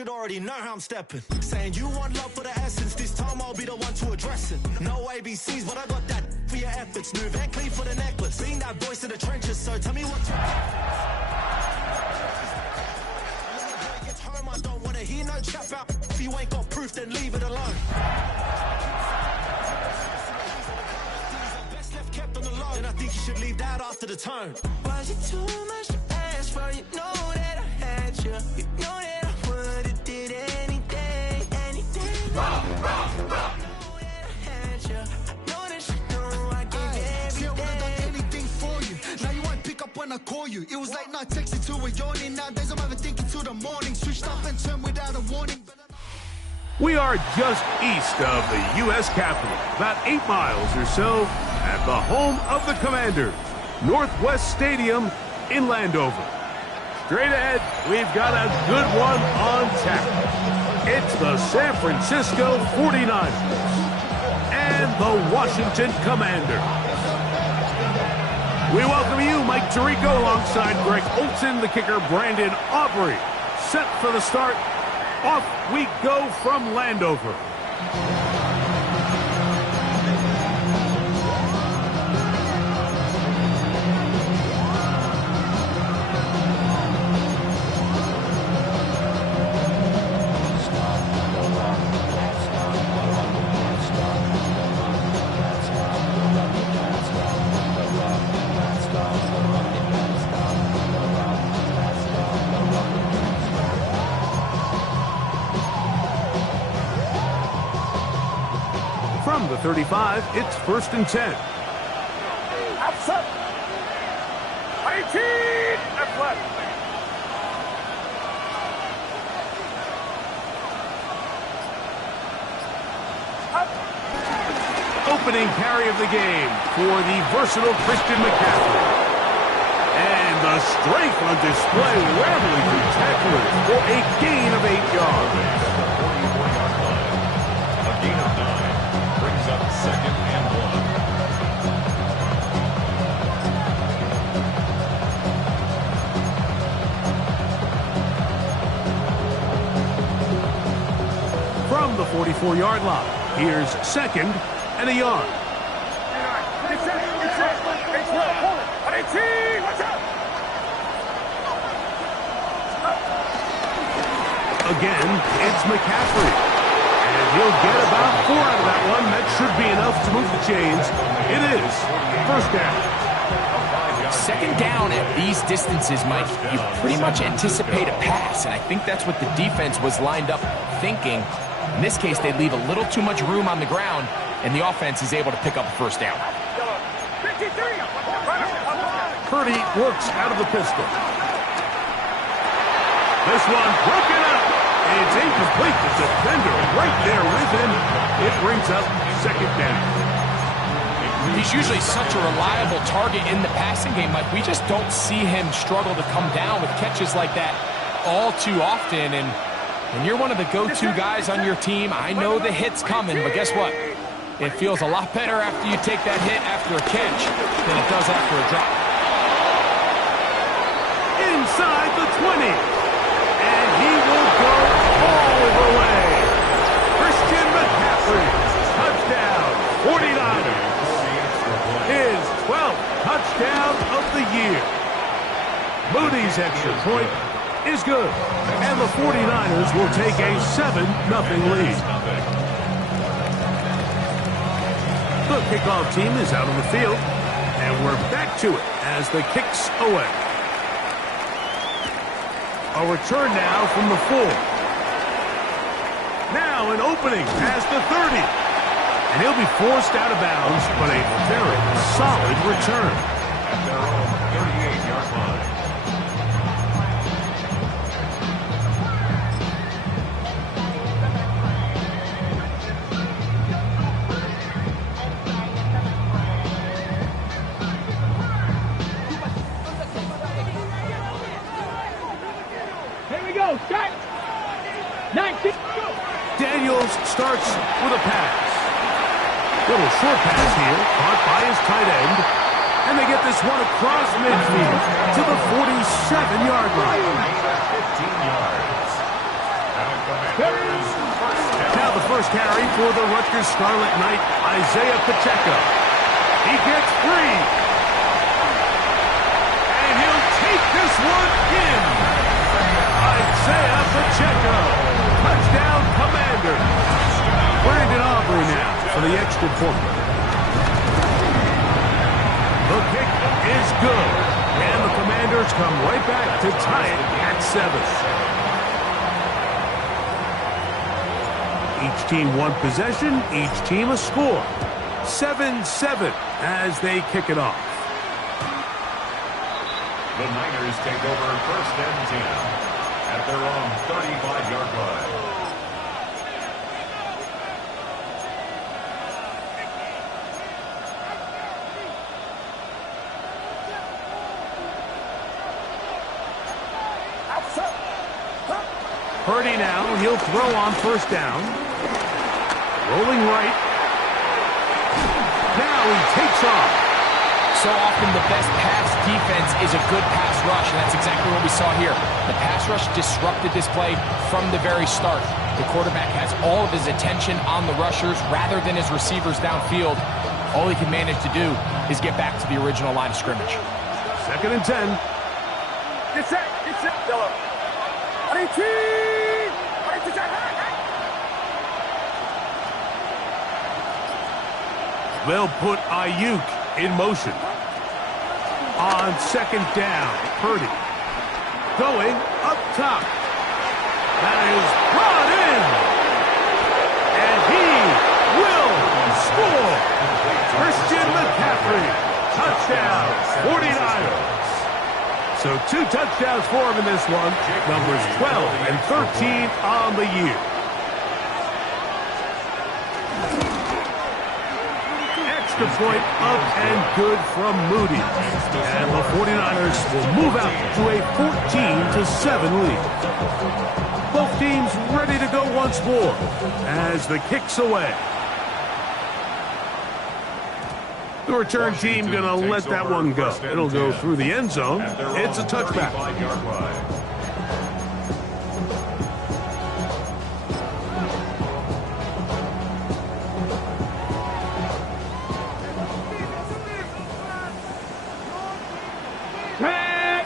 should already know how I'm stepping. Saying you want love for the essence, this time I'll be the one to address it. No ABCs, but I got that for your efforts. New Van Cleef for the necklace. Being that voice in the trenches, so tell me what to... Gets home, I don't want to hear no chat out. If you ain't got proof, then leave it alone. Best left kept on the low, and I think you should leave that after the tone. Was it too much to ask for? You know that I had you. You know that I would've did anything, anything. Rock. When I call you, it was like night texting to a yawning. Nowadays I'm overthinking till the morning. Switched up and turned without a warning. We are just east of the U.S. Capitol, about 8 miles or so, at the home of the Commanders, Northwest Stadium in Landover. Straight ahead, we've got a good one on tap. It's the San Francisco 49ers and the Washington Commanders. We welcome you, Mike Tirico, alongside Greg Olson, the kicker, Brandon Aubrey. Set for the start. Off we go from Landover. From the 35, it's 1st and 10. Outside. 18. That's left. Opening carry of the game for the versatile Christian McCaffrey. And the strength on display, rambling through tacklers for a gain of 8 yards. A gain of 9. Brings up 2nd and 1. From the 44-yard line, here's 2nd and a yard. It's well. Hold it. 18. Watch out. Again, it's McCaffrey. And he'll get about 4 out of that one. That should be enough to move the chains. It is 1st down. 2nd down at these distances, Mike, you pretty much anticipate a pass, and I think that's what the defense was lined up thinking. In this case, they leave a little too much room on the ground, and the offense is able to pick up a 1st down. Purdy works out of the pistol. This one broken up. It's incomplete. The defender right there with him. It brings up 2nd down. He's usually such a reliable target in the passing game, Mike. We just don't see him struggle to come down with catches like that all too often. And when you're one of the go-to guys on your team, I know the hit's coming, but guess what? It feels a lot better after you take that hit after a catch than it does after a drop. Inside the 20. And he will go all the way. Christian McCaffrey. Touchdown. 49ers. His 12th touchdown of the year. Moody's extra point is good. And the 49ers will take a 7-0 lead. The kickoff team is out on the field. And we're back to it as the kick's away. A return now from the 4. Now an opening past the 30. And he'll be forced out of bounds, but a very solid return. At their own 38-yard line. Here we go. Start. 19. Go. Daniels starts with a pass. Little short pass here, caught by his tight end. And they get this one across midfield to the 47-yard line. 15 yards. Now the first carry for the Rutgers Scarlet Knight, Isaiah Pacheco. He gets free. And he'll take this one in. Isaiah Pacheco. Touchdown, Commanders. Brandon Aubrey now for the extra point. The kick is good. And the Commanders come right back to tie it at 7. Each team one possession, each team a score. 7-7 as they kick it off. The Niners take over first and 10 at their own 35-yard line. Purdy now, he'll throw on first down. Rolling right. Now he takes off. So often the best pass defense is a good pass rush, and that's exactly what we saw here. The pass rush disrupted this play from the very start. The quarterback has all of his attention on the rushers rather than his receivers downfield. All he can manage to do is get back to the original line of scrimmage. 2nd and 10. Get set, Dilla. They'll put Ayuk in motion. On 2nd down, Purdy. Going up top. That is brought in. And he will score. Christian McCaffrey. Touchdown, 49ers. So 2 touchdowns for him in this one. Numbers 12 and 13 on the year. Extra point up and good from Moody. And the 49ers will move out to a 14-7 lead. Both teams ready to go once more as the kick's away. The return team going to let that one go. It'll go through the end zone. It's a touchback. Tag!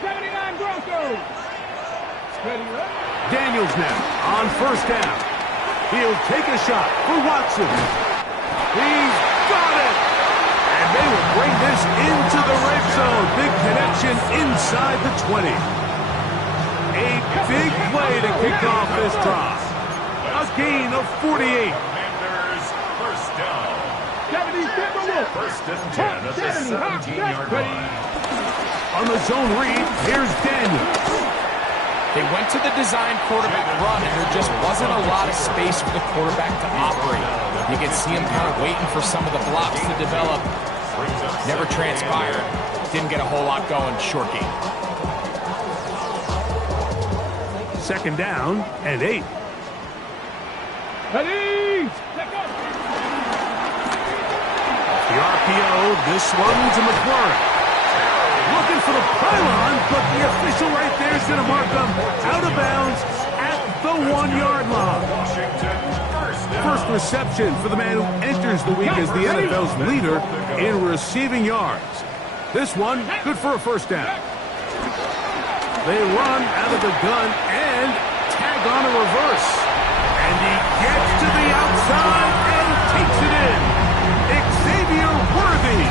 79 Broncos. Daniels now on first down. He'll take a shot for Watson. He's got it! And they will bring this into the red zone. Big connection inside the 20. A big play to kick off this drive. A gain of 48. Commanders first down. 1st and 10 at the 17-yard line. On the zone read, here's Daniels. They went to the design quarterback run, and there just wasn't a lot of space for the quarterback to operate. You can see him kind of waiting for some of the blocks to develop. Never transpired. Didn't get a whole lot going. Short game. 2nd down and 8. Ready? The RPO, this one to McLaurin. Looking for the pylon, but the official right there is going to mark them out of bounds at the 1-yard line. First reception for the man who enters the week as the NFL's leader in receiving yards. This one, good for a first down. They run out of the gun and tag on a reverse. And he gets to the outside and takes it in. Xavier Worthy.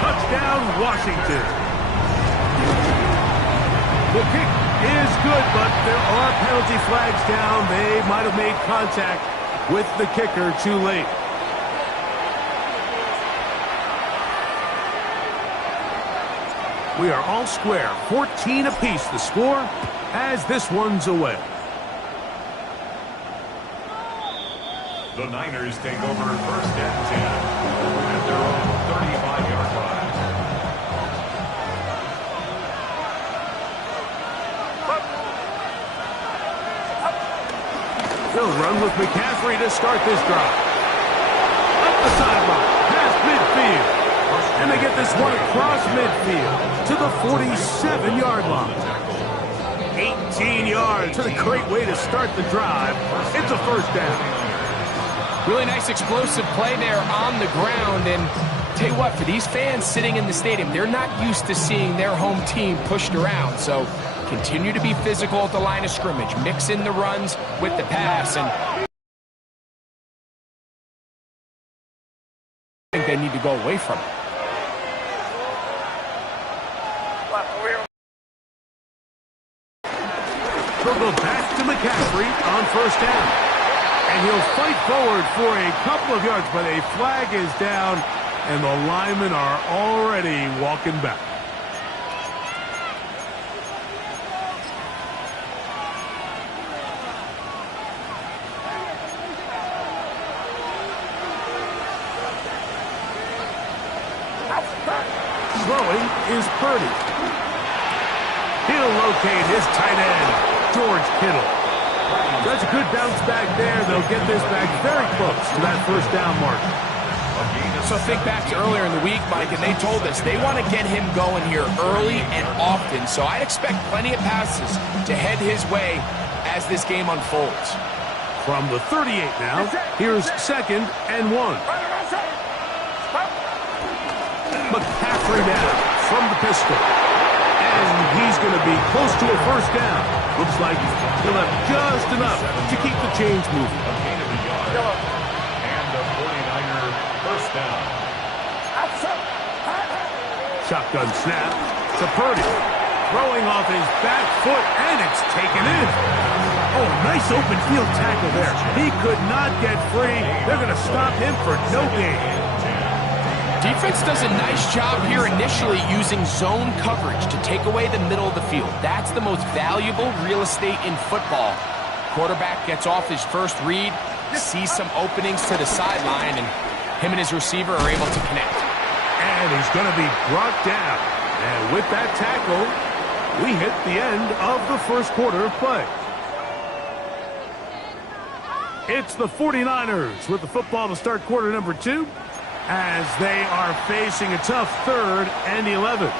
Touchdown, Washington. The kick is good, but there are penalty flags down. They might have made contact with the kicker too late. We are all square, 14 apiece the score as this one's away. The Niners take over 1st and 10 at their own 35-yard line. They'll run with McCaffrey to start this drive. Up the sideline, past midfield. And they get this one across midfield to the 47-yard line. 18 yards. What a great way to start the drive. It's a first down. Really nice explosive play there on the ground. And tell you what, for these fans sitting in the stadium, they're not used to seeing their home team pushed around. So continue to be physical at the line of scrimmage. Mix in the runs with the pass. And I think they need to go away from it. They'll go back to McCaffrey on first down. And he'll fight forward for a couple of yards, but a flag is down, and the linemen are already walking back. Throwing is Purdy. He'll locate his tight end, George Kittle. That's a good bounce back there. They'll get this back very close to that first down mark. So think back to earlier in the week, Mike, and they told us they want to get him going here early and often. So I'd expect plenty of passes to head his way as this game unfolds. From the 38 now, here's 2nd and 1. McCaffrey now from the pistol. And he's going to be close to a first down. Looks like he'll have just enough to keep the chains moving. And the 49er first down. Shotgun snap to Purdy. Throwing off his back foot, and it's taken in. Oh, nice open field tackle there. He could not get free. They're going to stop him for no gain. Defense does a nice job here initially using zone coverage to take away the middle of the field. That's the most valuable real estate in football. Quarterback gets off his first read, sees some openings to the sideline, and him and his receiver are able to connect. And he's going to be brought down. And with that tackle, we hit the end of the first quarter of play. It's the 49ers with the football to start quarter number 2. As they are facing a tough 3rd and 11.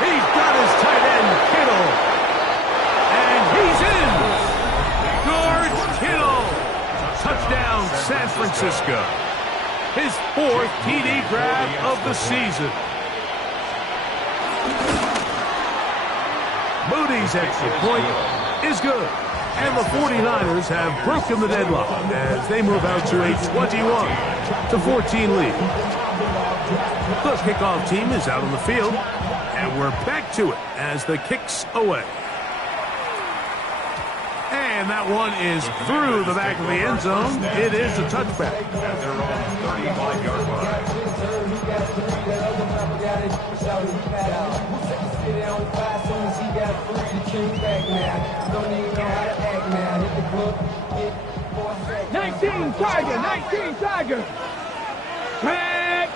He's got his tight end, Kittle. He's in! George Kittle! Touchdown, San Francisco. His 4th TD grab of the season. Moody's extra point is good. And the 49ers have broken the deadlock as they move out to a 21-14 lead. The kickoff team is out on the field, and we're back to it as the kick's away. And that one is through the back of the end zone. It is a touchback. At their own 35-yard line. 19 Tiger. Back.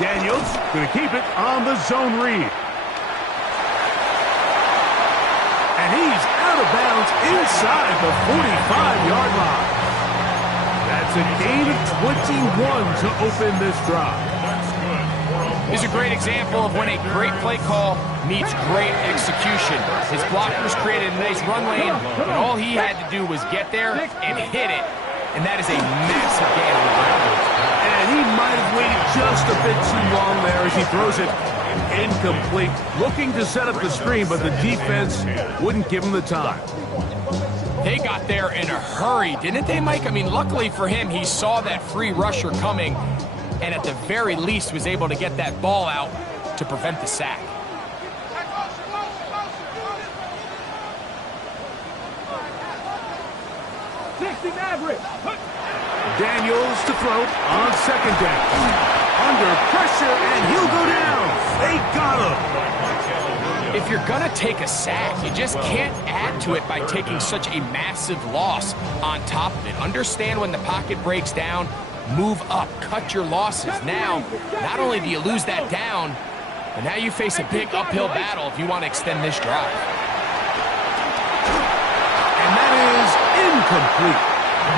Daniels going to keep it on the zone read. And he's out of bounds inside the 45-yard line. That's a gain of 21 to open this drive. He's a great example of when a great play call meets great execution. His blockers created a nice run lane, and all he had to do was get there and hit it. And that is a massive gain on the ground. And he might have waited just a bit too long there as he throws it incomplete. Looking to set up the screen, but the defense wouldn't give him the time. They got there in a hurry, didn't they, Mike? I mean, luckily for him, he saw that free rusher coming, and at the very least was able to get that ball out to prevent the sack. Daniels to throw on 2nd down. Under pressure, and he'll go down. They got him. If you're going to take a sack, you just can't add to it by taking such a massive loss on top of it. Understand when the pocket breaks down, move up, cut your losses. Now, not only do you lose that down, but now you face a big uphill battle if you want to extend this drive. And that is incomplete.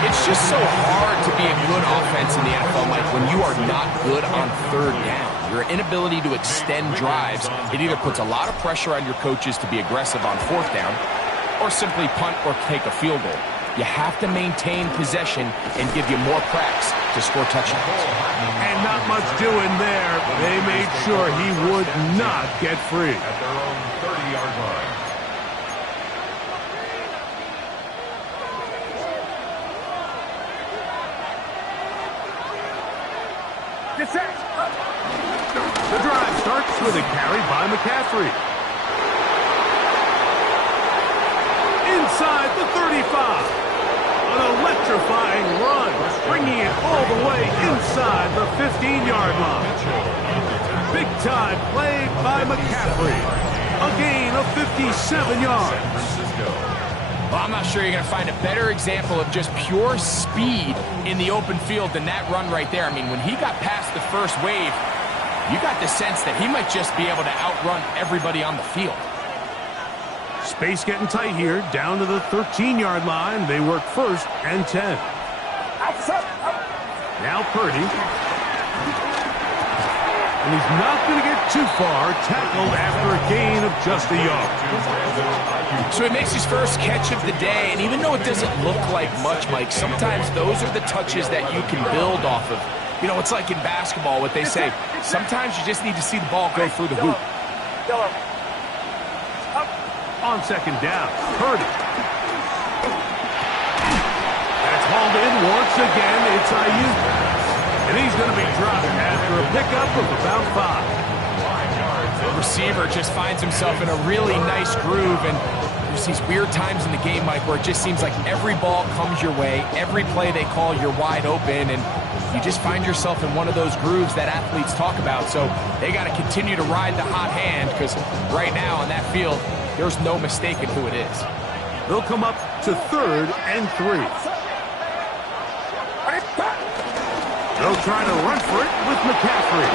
It's just so hard to be a good offense in the NFL, Mike, when you are not good on third down. Your inability to extend drives, it either puts a lot of pressure on your coaches to be aggressive on fourth down or simply punt or take a field goal. You have to maintain possession and give you more cracks to score touchdowns. And not much doing there. They made sure he would not get free. At their own 30-yard line. The drive starts with a carry by McCaffrey. Inside the 35. An electrifying run, bringing it all the way inside the 15-yard line. Big time play by McCaffrey. A gain of 57 yards. Well, I'm not sure you're going to find a better example of just pure speed in the open field than that run right there. I mean, when he got past the first wave, you got the sense that he might just be able to outrun everybody on the field. Space getting tight here, down to the 13-yard line. They work 1st and 10. Now Purdy. And he's not going to get too far, tackled after a gain of just a yard. So he makes his first catch of the day, and even though it doesn't look like much, Mike, sometimes those are the touches that you can build off of. You know, it's like in basketball, what they say, sometimes you just need to see the ball go through the hoop. On 2nd down, Purdy. That's hauled in once again. It's Ayuk. And he's going to be dropped after a pickup of about 5. The receiver just finds himself in a really nice groove, and there's these weird times in the game, Mike, where it just seems like every ball comes your way, every play they call, you're wide open, and you just find yourself in one of those grooves that athletes talk about. So they got to continue to ride the hot hand, because right now on that field, there's no mistaking who it is. They'll come up to 3rd and 3. They'll try to run for it with McCaffrey.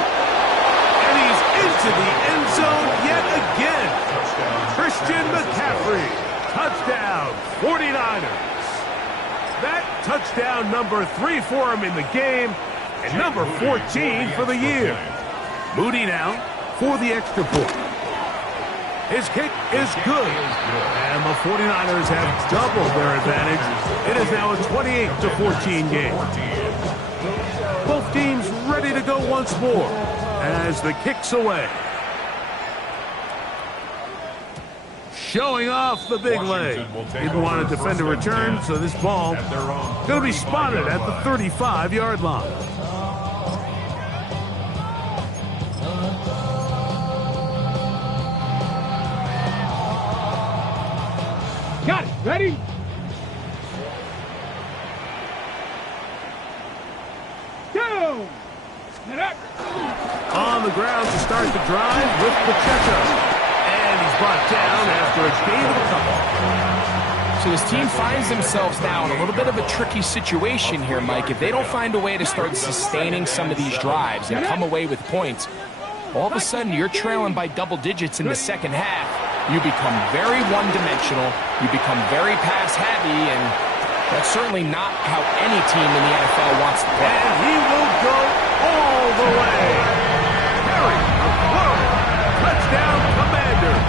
And he's into the end zone yet again. Christian McCaffrey. Touchdown, 49ers. That touchdown number 3 for him in the game, and number 14 for the year. Moody now for the extra point. His kick is good, and the 49ers have doubled their advantage. It is now a 28-14 game. Both teams ready to go once more as the kick's away. Showing off the big leg. Didn't want to defend a return, so this ball going to be spotted at the 35-yard line. Got it. Ready? Go! On the ground to start the drive with Pacheco. And he's brought down after a gain of a couple. So this team finds themselves now in a little bit of a tricky situation here, Mike. If they don't find a way to start sustaining some of these drives and come away with points, all of a sudden you're trailing by double digits in the second half. You become very one-dimensional, you become very pass-heavy, and that's certainly not how any team in the NFL wants to play. And he will go all the way. Harry, touchdown, Commanders.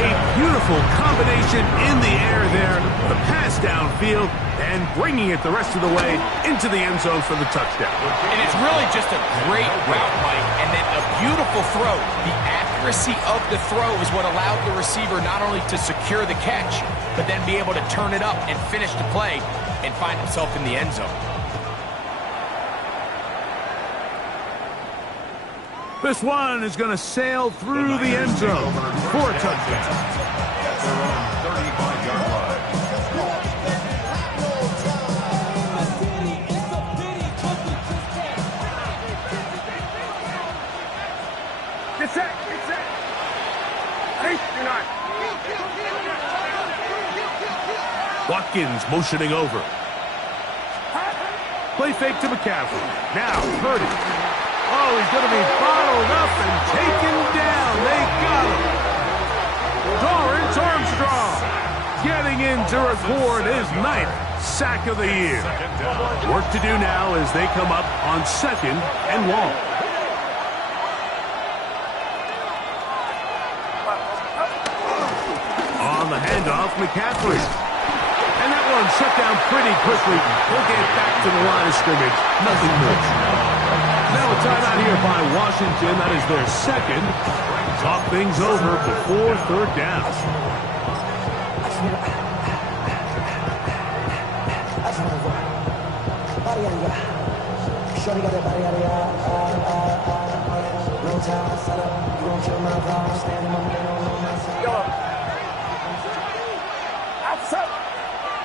A beautiful combination in the air there, the pass downfield, and bringing it the rest of the way into the end zone for the touchdown. And it's really just a great route, Mike, and then a beautiful throw. The accuracy of the throw is what allowed the receiver not only to secure the catch, but then be able to turn it up and finish the play and find himself in the end zone. This one is going to sail through the end zone for a touchdown. 35-yard line. Get set. Get set. Hey, you're not. Watkins motioning over. Play fake to McCaffrey. Now, Purdy. Oh, he's going to be bottled up and taken down. They got him. Dorrance Armstrong getting in to record his 9th sack of the year. Work to do now as they come up on 2nd and long. On the handoff, McCaffrey. And that one shut down pretty quickly. He'll get back to the line of scrimmage. Nothing more. Now a timeout here by Washington. That is their 2nd. Talk things over before 3rd down.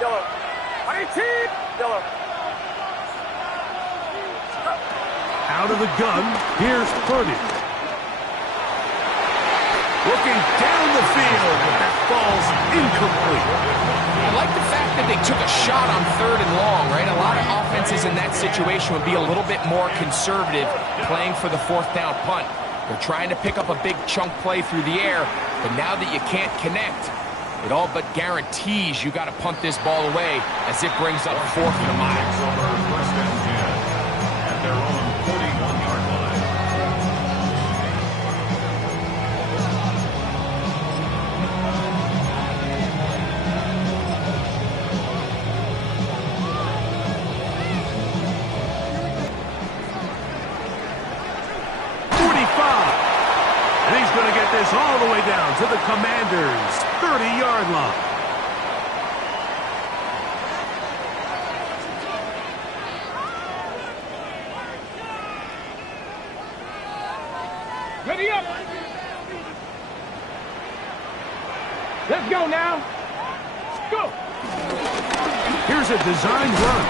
Yellow. 18. Yellow. Out of the gun, here's Purdy. Looking down the field, but that ball's incomplete. I like the fact that they took a shot on 3rd and long, right? A lot of offenses in that situation would be a little bit more conservative playing for the 4th down punt. They're trying to pick up a big chunk play through the air, but now that you can't connect, it all but guarantees you got to punt this ball away as it brings up 4th and a mile. First and 10 at their own 41-yard line. And he's going to get this all the way down to the Commanders' 30-yard line. Ready up. Let's go now. Let's go. Here's a designed run.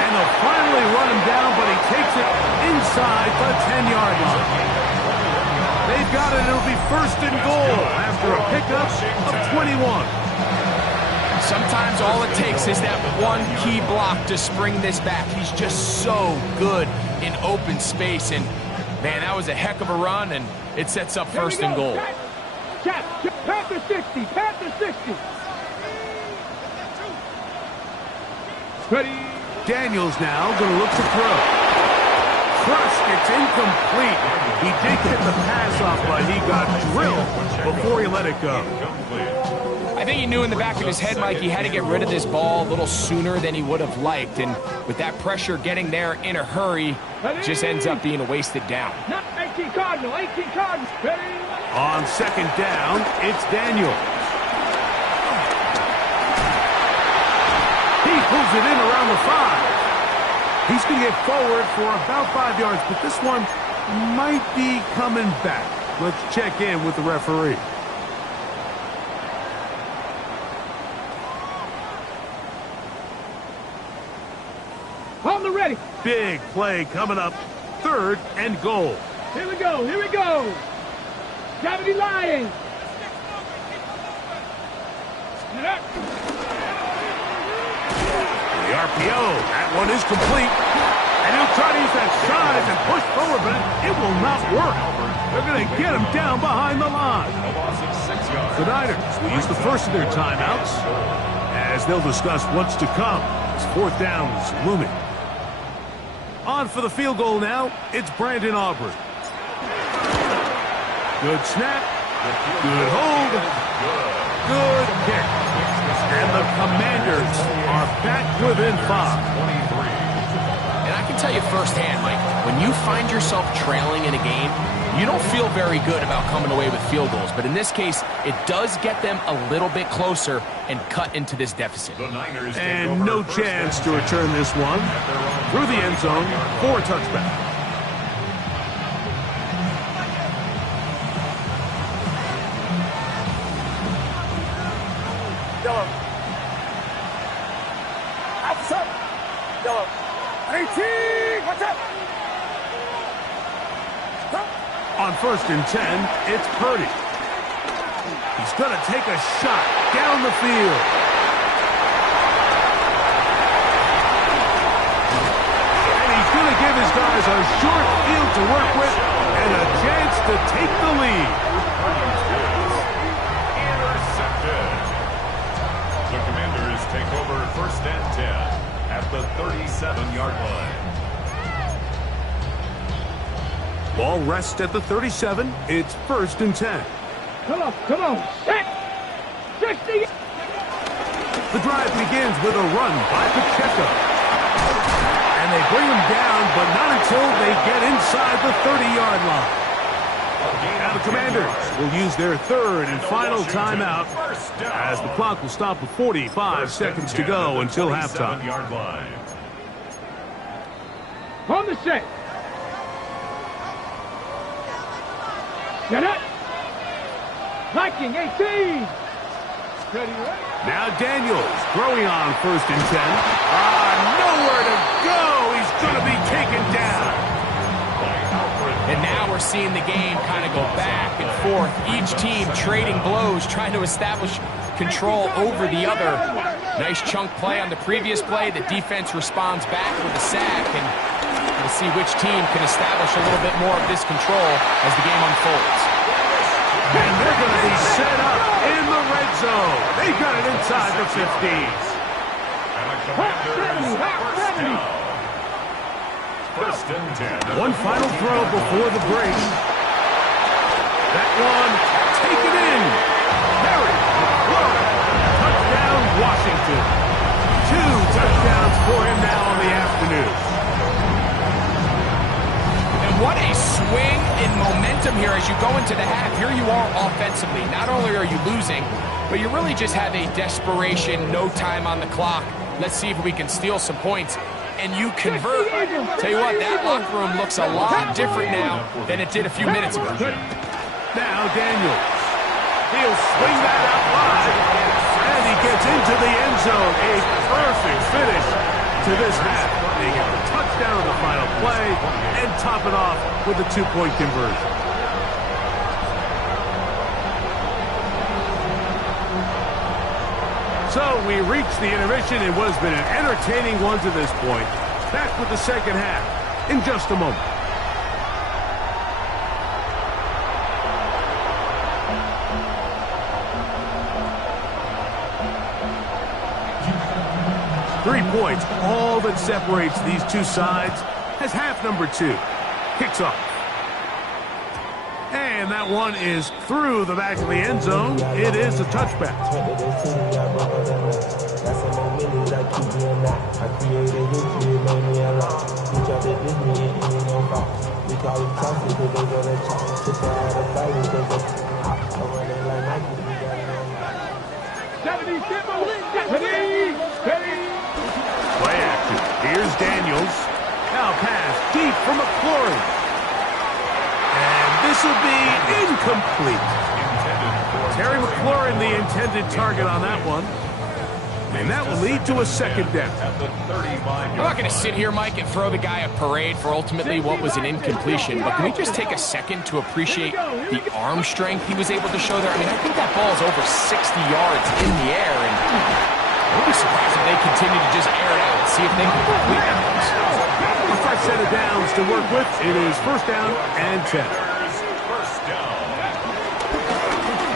And they'll finally run him down, but he takes it inside the 10-yard line. They've got it. It'll be 1st and goal after a pickup of 21. Sometimes all it takes is that one key block to spring this back. He's just so good in open space. And, man, that was a heck of a run, and it sets up 1st and goal. Panther 60. Panther 60. Ready. Daniels now going to look to throw. Crushed. It's incomplete. He did get the pass off, but he got drilled before he let it go. I think he knew in the back of his head, Mike, he had to get rid of this ball a little sooner than he would have liked. And with that pressure getting there in a hurry, it just ends up being a wasted down. 18 Cardinal. 18 Cardinal. Ready. On 2nd down, it's Daniels. He pulls it in around the 5. He's going to get forward for about 5 yards, but this one might be coming back. Let's check in with the referee. On the ready. Big play coming up. 3rd and goal. Here we go. Here we go. Gravity Lions. The RPO. That one is complete. And he'll try to use that size and push forward, but it will not work. They're going to get him down behind the line. The Niners will use the first of their timeouts as they'll discuss what's to come as 4th down is looming. On for the field goal now, it's Brandon Aubrey. Good snap, good hold, good kick. And the Commanders are back within 5. And I can tell you firsthand, Mike, when you find yourself trailing in a game, you don't feel very good about coming away with field goals. But in this case, it does get them a little bit closer and cut into this deficit. And no chance to return this one through the end zone for a touchback. Yellow. Outside. Yellow. 18. What's up? On 1st and 10, it's Purdy. He's going to take a shot down the field. has a short field to work with and a chance to take the lead. Intercepted. The Commanders take over 1st and 10 at the 37-yard line. Ball rests at the 37. It's 1st and 10. Come on. Set. 60. The drive begins with a run by Pacheco. And they bring him down, but not until they get inside the 30-yard line. Now the Commanders will use their 3rd and final timeout as the clock will stop with 45 seconds to go until halftime. On the set. Get it. Viking 18. Ready, right? Now Daniels throwing on 1st and 10. Nowhere to go. He's going to be taken down. And now we're seeing the game kind of go back and forth. Each team trading blows, trying to establish control over the other. Nice chunk play on the previous play. The defense responds back with a sack, and we'll see which team can establish a little bit more of this control as the game unfolds. And they're going to be set up in the red zone. They've got it inside the 50s. First and 10. One final throw before the break. That one taken in. Harry, touchdown, Washington. 2 touchdowns for him now on the afternoon. And what a swing in momentum here as you go into the half. Here you are offensively. Not only are you losing, but you really just have a desperation, no time on the clock. Let's see if we can steal some points. And you convert. Tell you what, that locker room looks a lot different now than it did a few minutes ago. Now Daniels. He'll swing that out wide. And he gets into the end zone. A perfect finish to this half. They get the touchdown on the final play and top it off with a 2-point conversion. So we reached the intermission. It has been an entertaining one to this point. Back with the second half in just a moment. Three points, all that separates these two sides as half number 2 kicks off. And that one is through the back of the end zone. It is a touchback. Play action. Here's Daniels. Now pass deep from McLaurin. And this will be incomplete. Terry McLaurin, the intended target on that one. And that will lead to a second down. I'm not going to sit here, Mike, and throw the guy a parade for ultimately what was an incompletion, but can we just take a second to appreciate the arm strength he was able to show there? I mean, I think that ball is over 60 yards in the air, and I'll be surprised if they continue to just air it out and see if they can complete that. A fresh set of downs to work with. It is 1st down and 10.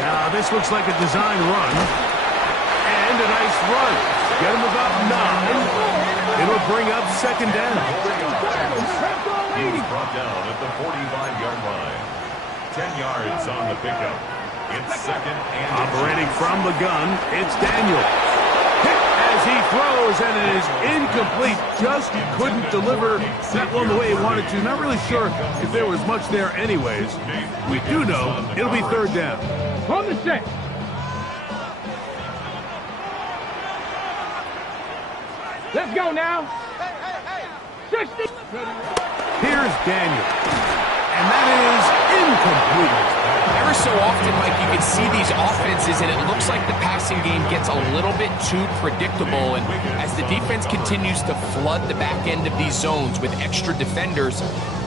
Now, this looks like a design run. And a nice run. Get him about 9. It'll bring up second down. He's brought down at the 45-yard line. 10 yards on the pickup. It's second and operating from the gun, it's Daniel. Hit as he throws, and it is incomplete. Just couldn't deliver that one the way he wanted to. Not really sure if there was much there anyways. We do know it'll be 3rd down. On the set. Let's go now. 60. Here's Daniel. And that is incomplete. Ever so often, Mike, you can see these offenses, and it looks like the passing game gets a little bit too predictable. And as the defense continues to flood the back end of these zones with extra defenders,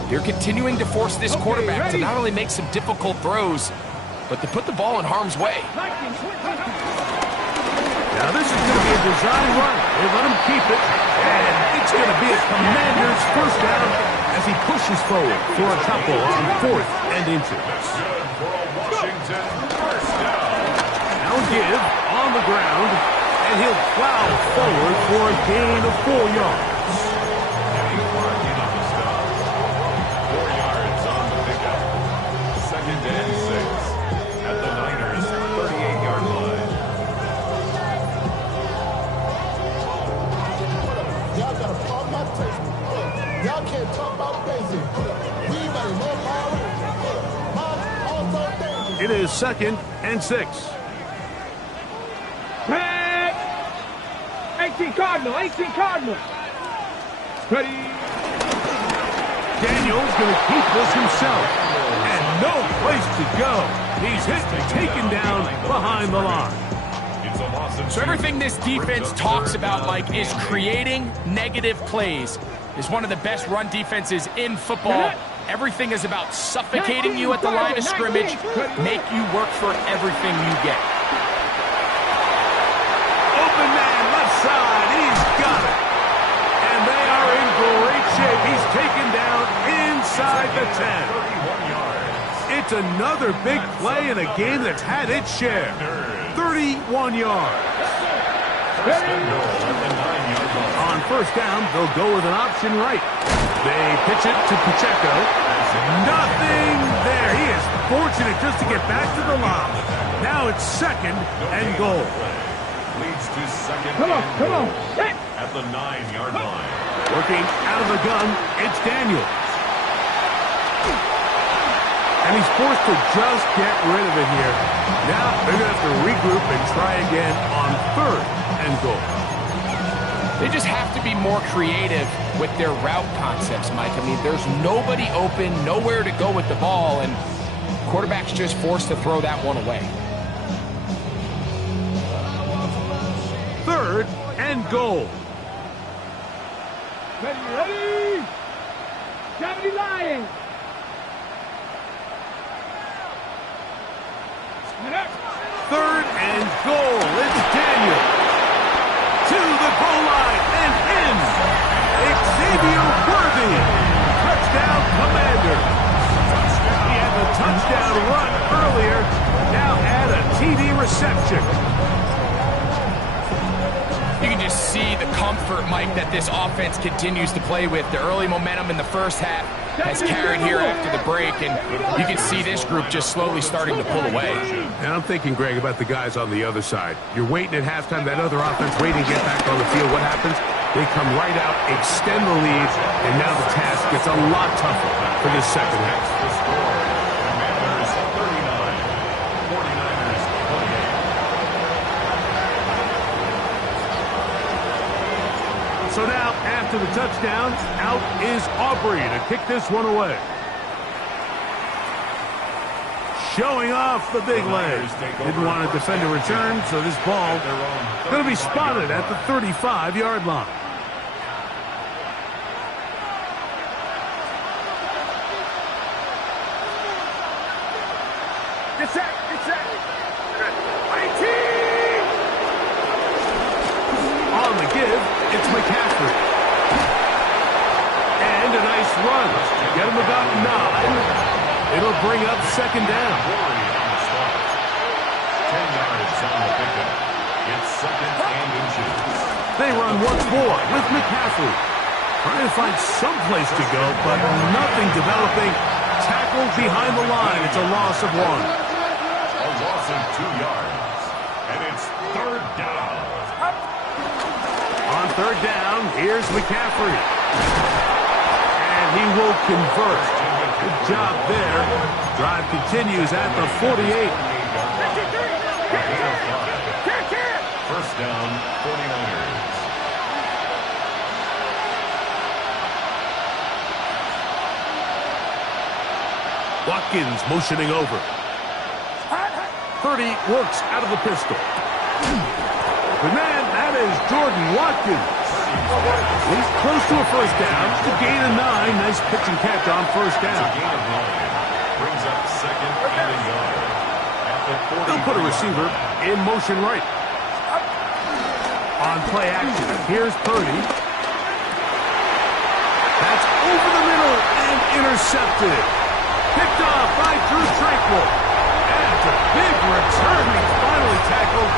they're continuing to force this quarterback to not only make some difficult throws, but to put the ball in harm's way. Now this is going to be a design run. They let him keep it, and it's going to be a Commander's 1st down as he pushes forward for a couple on 4th and inches. Good for a Washington first down. Now give on the ground, and he'll plow forward for a gain of 4 yards. Kenny Clark in on the stop. 4 yards on the pickup. 2nd and 6 at the Niners' 38-yard line. Y'all got a problem my taste. Y'all can't talk about basic. We ain't no power. Also dangerous. It is 2nd and 6. Pack! 18 Cardinal, 18 Cardinal. Ready? Daniel's going to keep this himself. And no place to go. He's hit and taken down behind the line. It's a loss of So everything this defense talks about, Mike, is creating negative plays. Is one of the best run defenses in football. Everything is about suffocating you at the line of scrimmage, make you work for everything you get. Open man, left side. He's got it. And they are in great shape. He's taken down inside the 10. 31 yards. It's another big play in a game that's had its share. 31 yards. First and goal at the 9-yard line. On first down, they'll go with an option right. They pitch it to Pacheco. Nothing there. He is fortunate just to get back to the line. Now it's 2nd and goal. Leads to 2nd Come on, and come on. goal at the 9-yard line. Working out of the gun, it's Daniels. And he's forced to just get rid of it here. Now they're going to have to regroup and try again on 3rd and goal. They just have to be more creative with their route concepts, Mike. I mean, there's nobody open, nowhere to go with the ball, and quarterback's just forced to throw that one away. 3rd and goal. Ready? 70 Lions. 3rd and goal. It's Daniel to the goal line and in. Xavier Worthy. Touchdown, Commander. He had the touchdown run earlier. Now add a TD reception. You can just see the comfort, Mike, that this offense continues to play with. The early momentum in the first half has carried here after the break, and you can see this group just slowly starting to pull away. And I'm thinking, Greg, about the guys on the other side. You're waiting at halftime, that other offense waiting to get back on the field. What happens? They come right out, extend the lead, and now the task gets a lot tougher for this second half. The score, Commanders 39, 49ers 28. So now, after the touchdown, out is Aubrey to kick this one away. Showing off the big leg. Didn't want to defend a return, so this ball going to be spotted at the 35-yard line. Get set, get set. 18. On the give, it's McCaffrey. And a nice run. Get him about 9. It'll bring up 2nd down. 10 yards on the pickup. It's 2nd and inches. They run once more with McCaffrey. Trying to find some place to go, but nothing developing. Tackled behind the line. It's a loss of 1. A loss of 2 yards. And it's 3rd down. On 3rd down, here's McCaffrey. And he will convert. Good job there. Drive continues at the 48. First down, 49ers. Watkins motioning over. 30 works out of the pistol. But man, that is Jordan Watkins. He's close to a first down. The gain of 9. Nice pitch and catch on first down. Gain of 9. Brings up 2nd and a yard. At the 40. They'll put a receiver in motion right. On play action, here's Purdy. That's over the middle. and intercepted. Picked off by Drew Tranquil. And it's a big return. He's finally tackled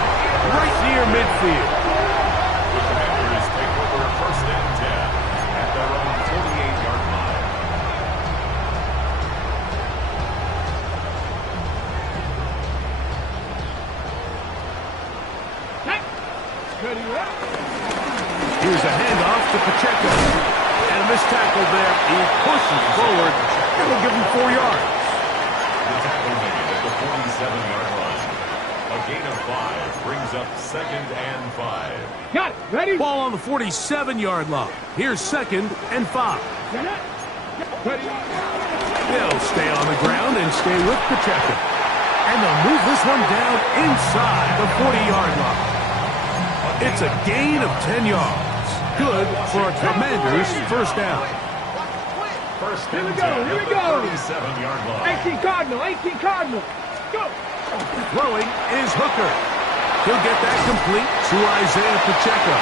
right near midfield. The Commanders take over 1st and 10 at their own 48-yard line. Here's a handoff to Pacheco. And a missed tackle there. He pushes forward. That'll give him 4 yards. The tackle made at the 47-yard line. A gain of 5 brings up 2nd and 5. Got it. Ready? Ball on the 47-yard line. Here's 2nd and 5. Ready? They'll stay on the ground and stay with Pacheco. And they'll move this one down inside the 40-yard line. It's a gain of 10 yards. Good for a Commanders first down. First Here we and go, 10 here at we the go. 37-yard line. 18 Cardinal, 18 Cardinal. Go. Throwing is Hooker. He'll get that complete to Isaiah Pacheco.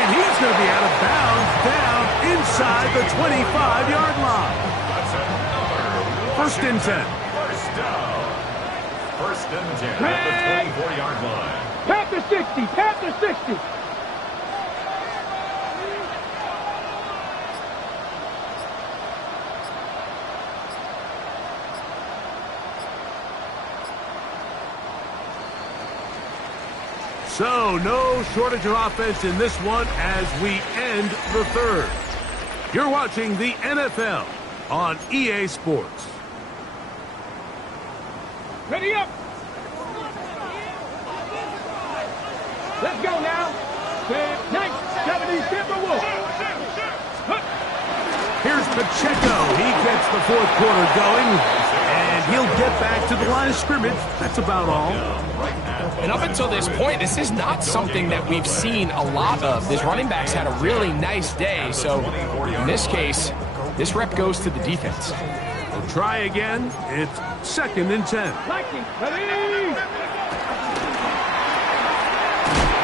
And he's going to be out of bounds down inside the 25-yard line. That's another First and 10. First down. First and 10 at the 24-yard line. Panther 60, Panther 60. So, no shortage of offense in this one as we end the third. You're watching the NFL on EA Sports. Ready up. Let's go now. 9, 70, Timberwolves. Here's Pacheco. He gets the fourth quarter going, and he'll get back to the line of scrimmage. That's about all. And up until this point, this is not something that we've seen a lot of. This running back's had a really nice day, so in this case, this rep goes to the defense. We'll try again. It's 2nd and 10. Lightning. Ready.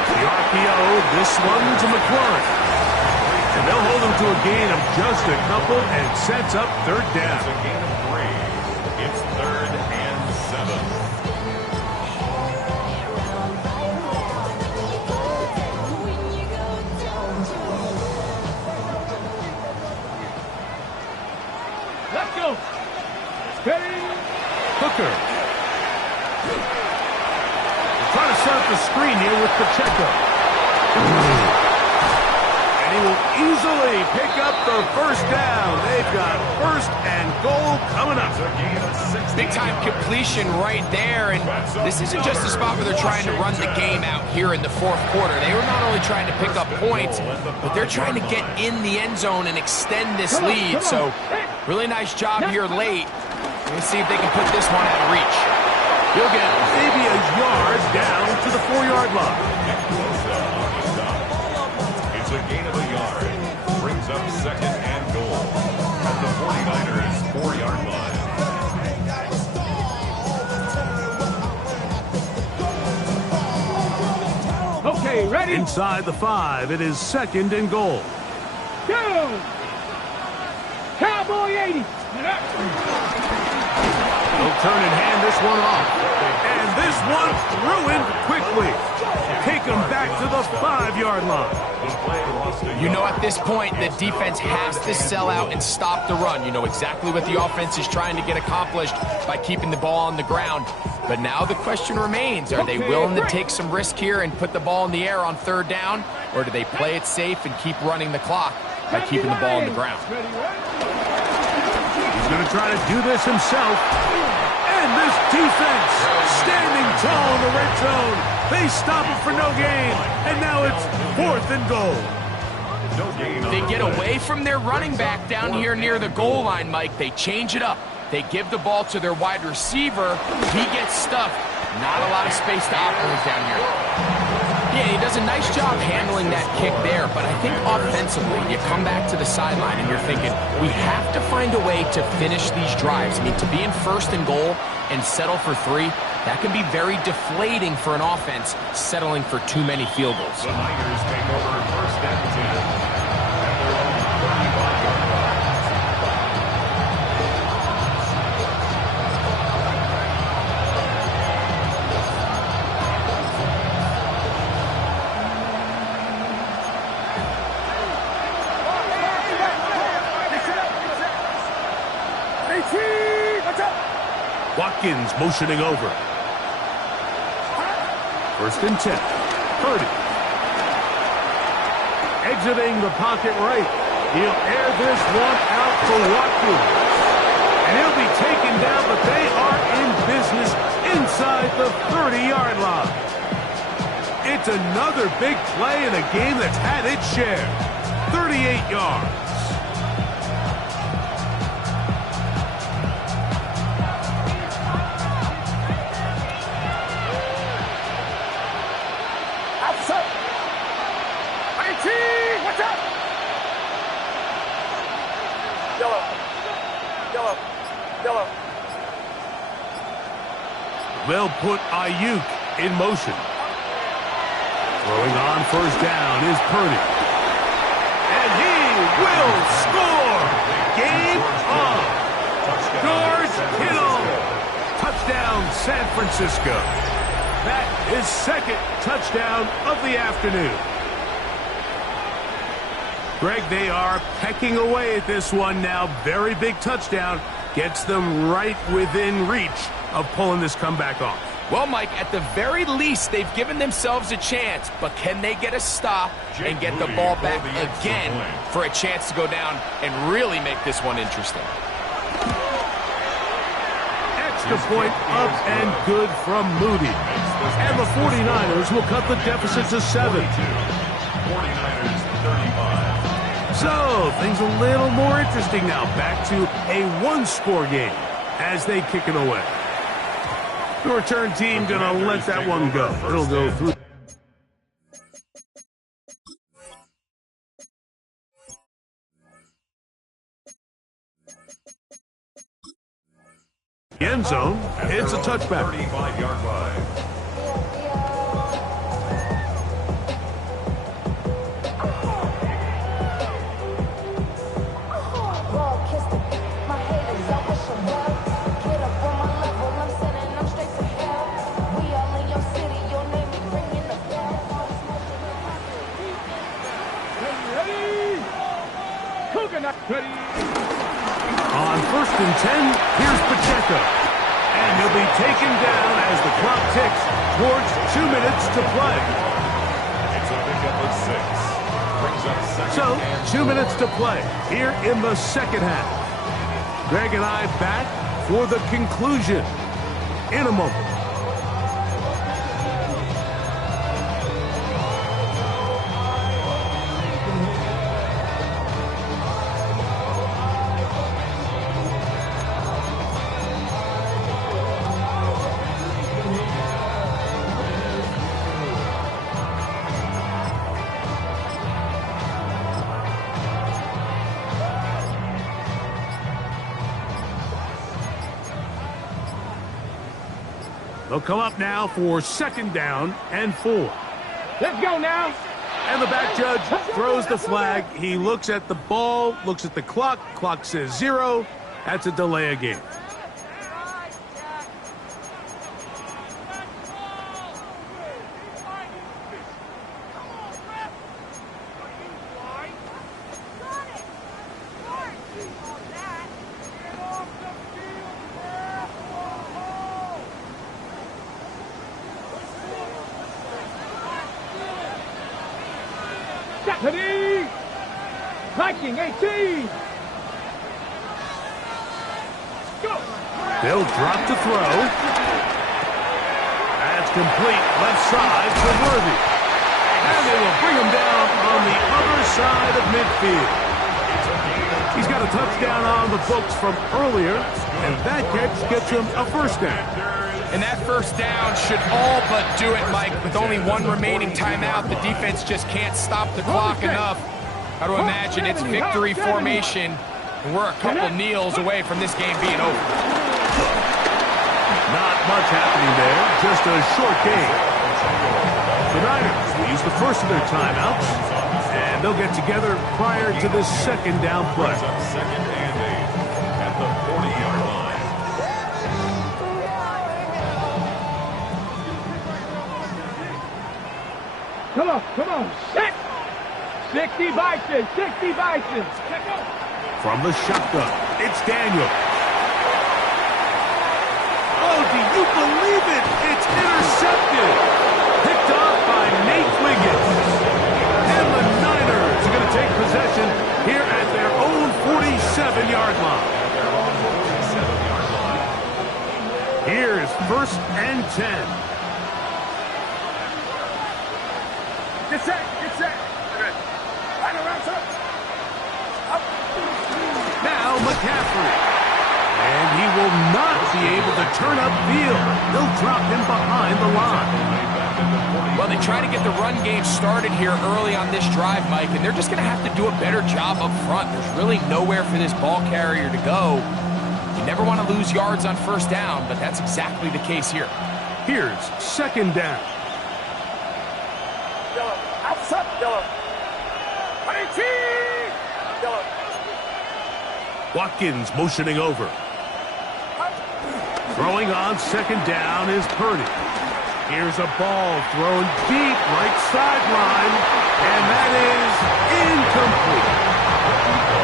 The RPO, this one to McLaurin. And they'll hold him to a gain of just a couple and sets up third It's a down. gain of 3. It's 3rd and 7. Let's go. Ready. Hooker. Trying to set up the screen here with Pacheco. And he will easily pick up the first down. They've got 1st and goal coming up. It's a gain of 6. Big time completion right there, and this isn't just a spot where they're trying to run the game out here in the fourth quarter. They were not only trying to pick up points, but they're trying to get in the end zone and extend this lead. So really nice job here late. Let's see if they can put this one out of reach. He'll get maybe a yard down to the 4-yard line. It's a gain of a yard. Brings up 2nd and goal at the 49ers 4-yard line. Okay, ready. Inside the 5, it is 2nd and goal. Go. Cowboy 80. They'll turn and hand this one off. And this one ruined quickly. Take them back to the 5-yard line. The play lost a You know, yard. at this point, the defense has to sell out and stop the run. You know exactly what the offense is trying to get accomplished by keeping the ball on the ground. But now the question remains, are they willing to take some risk here and put the ball in the air on 3rd down? Or do they play it safe and keep running the clock by keeping the ball on the ground? He's going to try to do this himself. And this defense standing tall in the red zone. They stop it for no gain. And now it's 4th and goal. No gain on They the get play. away from their running back down here near the goal line, Mike. They change it up. They give the ball to their wide receiver. He gets stuffed. Not a lot of space to operate down here. Yeah, he does a nice job handling that kick there, but I think offensively, you come back to the sideline and you're thinking, we have to find a way to finish these drives. I mean, to be in 1st and goal and settle for 3, that can be very deflating for an offense settling for too many field goals. The Niners take over 1st and 10 at their own 35-yard line. Watkins motioning over. 1st and 10. Purdy. Exiting the pocket right. He'll air this one out for Watkins. And he'll be taken down, but they are in business inside the 30-yard line. It's another big play in a game that's had its share. 38 yards. They'll put Ayuk in motion. Throwing on 1st down is Purdy. And he will score! Game on! George Kittle! Touchdown, San Francisco. That is 2nd touchdown of the afternoon. Greg, they are pecking away at this one now. Very big touchdown. Gets them right within reach of pulling this comeback off. Well, Mike, at the very least, they've given themselves a chance, but can they get a stop and get the ball back again for a chance to go down and really make this one interesting? Extra point up and good from Moody. And the 49ers will cut the deficit to 7. 49ers 35. So, things a little more interesting now. Back to a one-score game as they kick it away. The return team going to let that one go. It'll go through. End zone. It's a touchback. 35-yard line. On 1st and 10, here's Pacheco. And he'll be taken down as the clock ticks towards 2 minutes to play. It's a pickup of 6. Brings up 2nd So, and 2 minutes to play here in the 2nd half. Greg and I back for the conclusion in a moment. They'll come up now for 2nd down and 4. Let's go now. And the back judge throws the flag. He looks at the ball, looks at the clock. Clock says 0. That's a delay of game. Stephanie! Viking 18! Go! They'll drop to throw. That's complete. Left side to Worthy. And they will bring him down on the other side of midfield. He's got a touchdown on the books from earlier, and that catch gets him a 1st down. And that 1st down should all but do it, Mike. With only one remaining timeout, the defense just can't stop the clock enough. Got to imagine it's victory formation, and we're a couple kneels away from this game being over. Not much happening there, just a short game. The Niners will use the first of their timeouts, and they'll get together prior to this 2nd down play. 2nd and 8 at the 40-yard line. Come on, set! 60 Bisons, 60 Bisons. From the shotgun, it's Daniel. Oh, 47-yard line. At their own 47-yard line. Here's 1st and 10. Get set. Get set. Right around top. Up. Now McCaffrey. And he will not be able to turn upfield. They'll drop him behind the line. Well, they try to get the run game started here early on this drive, Mike, and they're just going to have to do a better job up front. There's really nowhere for this ball carrier to go. You never want to lose yards on 1st down, but that's exactly the case here. Here's 2nd down. Yellow. Outside. Yellow. 18. Yellow. Watkins motioning over. Throwing on 2nd down is Purdy. Here's a ball thrown deep right sideline, and that is incomplete.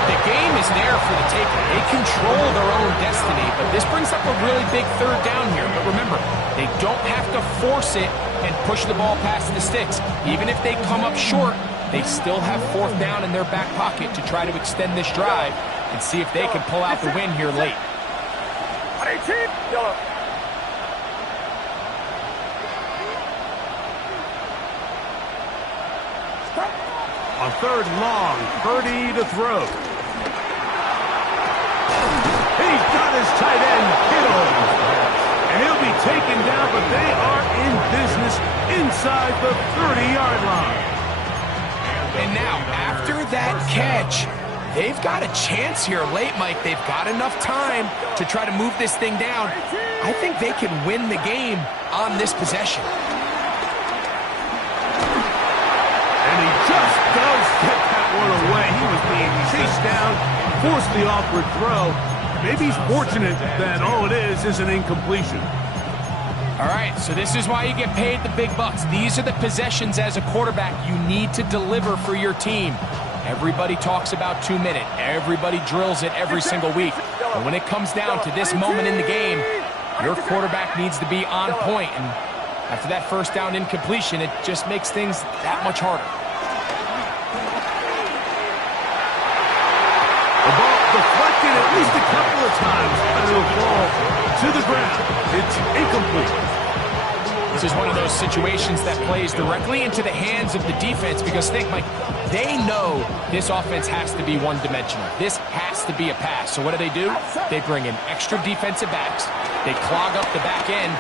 The game is there for the taking. They control their own destiny, but this brings up a really big 3rd down here. But remember, they don't have to force it and push the ball past the sticks. Even if they come up short, they still have 4th down in their back pocket to try to extend this drive and see if they can pull out the win here late. 18. Yellow. On 3rd long, Purdy to throw. He's got his tight end, Kittle. And he'll be taken down, but they are in business inside the 30-yard line. And now, after that catch, they've got a chance here late, Mike. They've got enough time to try to move this thing down. I think they can win the game on this possession. And he just does get that one away. He was being chased down, forced the awkward throw. Maybe he's fortunate that all it is an incompletion. All right, so this is why you get paid the big bucks. These are the possessions as a quarterback you need to deliver for your team. Everybody talks about 2-minute. Everybody drills it every single week. But when it comes down to this moment in the game, your quarterback needs to be on point. And after that 1st down incompletion, it just makes things that much harder. The ball deflected at least a couple of times, and it'll fall to the ground. It's incomplete. This is one of those situations that plays directly into the hands of the defense because think, Mike, they know this offense has to be one-dimensional. This has to be a pass. So what do? They bring in extra defensive backs. They clog up the back end.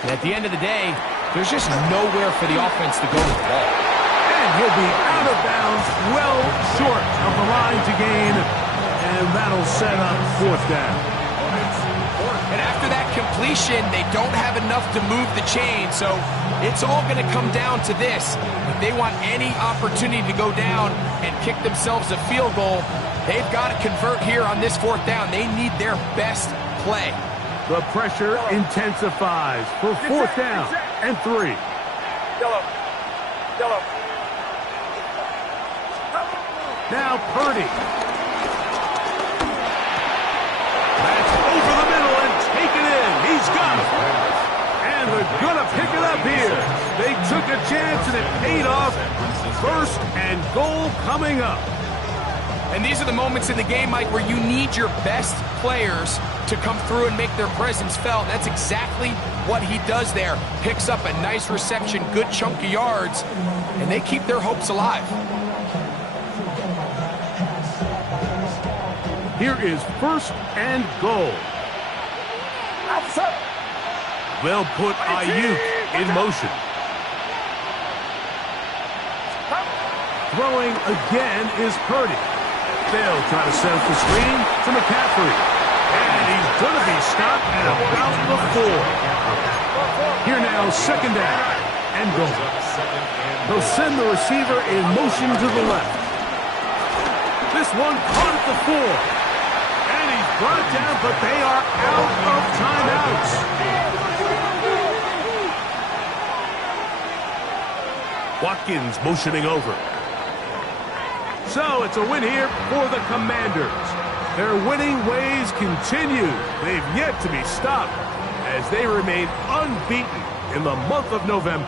And at the end of the day, there's just nowhere for the offense to go with the ball. And he'll be out of bounds, well short of the line to gain. And that'll set up 4th down. And after that completion, they don't have enough to move the chain. So it's all going to come down to this. If they want any opportunity to go down and kick themselves a field goal, they've got to convert here on this 4th down. They need their best play. The pressure intensifies for 4th down and 3. Yellow. Yellow. Now Purdy. That's over the middle and taken in. He's got it. And they're going to pick it up here. They took a chance and it paid off. 1st and goal coming up. And these are the moments in the game, Mike, where you need your best players to come through and make their presence felt. That's exactly what he does there. Picks up a nice reception, good chunk of yards, and they keep their hopes alive. Here is 1st and goal. They'll put Ayuk in motion. Throwing again is Purdy. They'll try to set up the screen to McCaffrey. And he's going to be stopped at about the 4. Here now, 2nd down and goal. They'll send the receiver in motion to the left. This one caught at the 4. And he's brought down, but they are out of timeouts. Watkins motioning over. So it's a win here for the Commanders. Their winning ways continue. They've yet to be stopped as they remain unbeaten in the month of November.